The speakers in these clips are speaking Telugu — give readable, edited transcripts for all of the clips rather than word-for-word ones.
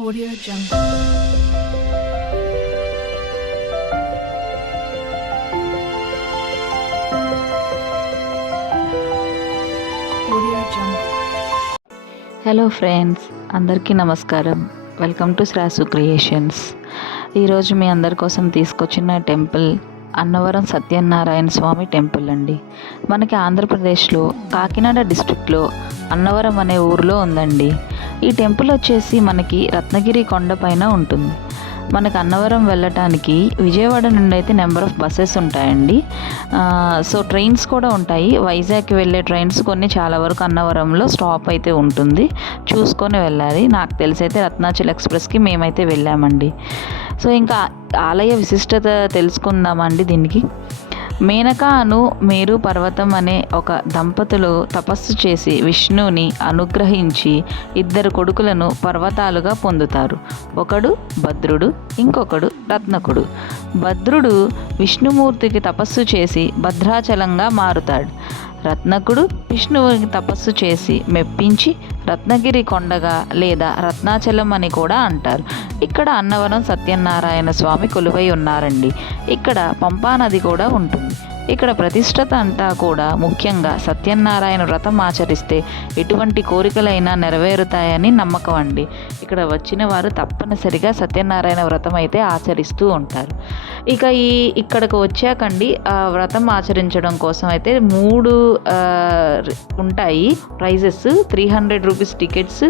Audio Jungle. Audio Jungle. Hello friends, అందరికీ నమస్కారం. Welcome to Srasu creations. ఈరోజు మీ అందరి కోసం తీసుకొచ్చిన టెంపుల్ అన్నవరం సత్యనారాయణ స్వామి టెంపుల్ అండి. మనకి ఆంధ్రప్రదేశ్లో కాకినాడ డిస్ట్రిక్ట్లో అన్నవరం అనే ఊరిలో ఉందండి. ఈ టెంపుల్ వచ్చేసి మనకి రత్నగిరి కొండ పైన ఉంటుంది. మనకు అన్నవరం వెళ్ళటానికి విజయవాడ నుండి అయితే నెంబర్ ఆఫ్ బస్సెస్ ఉంటాయండి. సో ట్రైన్స్ కూడా ఉంటాయి. వైజాగ్కి వెళ్ళే ట్రైన్స్ కొన్ని చాలా వరకు అన్నవరంలో స్టాప్ అయితే ఉంటుంది, చూసుకొని వెళ్ళాలి. నాకు తెలిసి అయితే రత్నాచల్ ఎక్స్ప్రెస్కి మేమైతే వెళ్ళామండి. సో ఇంకా ఆలయ విశిష్టత తెలుసుకుందామండి. దీనికి మేనకాను మేరు పర్వతం అనే ఒక దంపతులు తపస్సు చేసి విష్ణువుని అనుగ్రహించి ఇద్దరు కొడుకులను పర్వతాలుగా పొందుతారు. ఒకడు భద్రుడు, ఇంకొకడు రత్నకుడు. భద్రుడు విష్ణుమూర్తికి తపస్సు చేసి భద్రాచలంగా మారుతాడు. రత్నకుడు విష్ణువుకి తపస్సు చేసి మెప్పించి రత్నగిరి కొండగా లేదా రత్నాచలం అని కూడా అంటారు. ఇక్కడ అన్నవరం సత్యనారాయణ స్వామి కొలువై ఉన్నారండి. ఇక్కడ పంపానది కూడా ఉంటుంది. ఇక్కడ ప్రతిష్టత అంతా కూడా ముఖ్యంగా సత్యనారాయణ వ్రతం ఆచరిస్తే ఎటువంటి కోరికలైనా నెరవేరుతాయని నమ్మకం అండి. ఇక్కడ వచ్చిన వారు తప్పనిసరిగా సత్యనారాయణ వ్రతం అయితే ఆచరిస్తూ ఉంటారు. ఇక ఇక్కడికి వచ్చాకండి వ్రతం ఆచరించడం కోసం అయితే 3 ఉంటాయి prizes. 300 rupees tickets,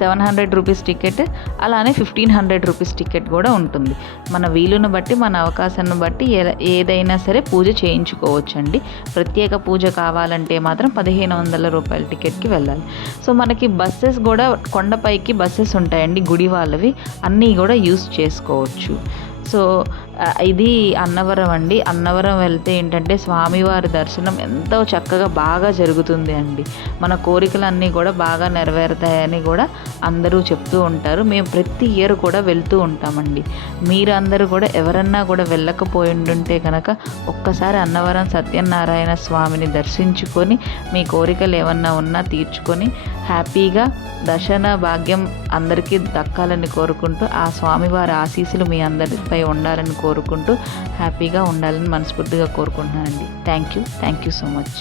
700 rupees ticket, అలానే 1500 రూపీస్ టికెట్ కూడా ఉంటుంది. మన వీలును బట్టి, మన అవకాశాన్ని బట్టి ఏదైనా సరే పూజ చేయించుకోవచ్చండి. ప్రత్యేక పూజ కావాలంటే మాత్రం 1500 రూపాయల టికెట్కి వెళ్ళాలి. సో మనకి బస్సెస్ కూడా కొండపైకి బస్సెస్ ఉంటాయండి, గుడి వాళ్ళవి. అన్నీ కూడా యూస్ చేసుకోవచ్చు. సో ఇది అన్నవరం అండి. అన్నవరం వెళ్తే ఏంటంటే స్వామివారి దర్శనం ఎంతో చక్కగా బాగా జరుగుతుంది అండి. మన కోరికలన్నీ కూడా బాగా నెరవేరుతాయని కూడా అందరూ చెప్తూ ఉంటారు. మేము ప్రతి ఇయర్ కూడా వెళ్తూ ఉంటామండి. మీరు అందరూ కూడా ఎవరన్నా కూడా వెళ్ళకపోయి ఉంటే కనుక ఒక్కసారి అన్నవరం సత్యనారాయణ స్వామిని దర్శించుకొని మీ కోరికలు ఏమన్నా ఉన్నా తీర్చుకొని హ్యాపీగా దర్శన భాగ్యం అందరికీ దక్కాలని కోరుకుంటూ ఆ స్వామివారి ఆశీస్సులు మీ అందరిపై ఉండాలని కోరుకుంటూ హ్యాపీగా ఉండాలని మనస్ఫూర్తిగా కోరుకుంటున్నానండి. Thank you so much.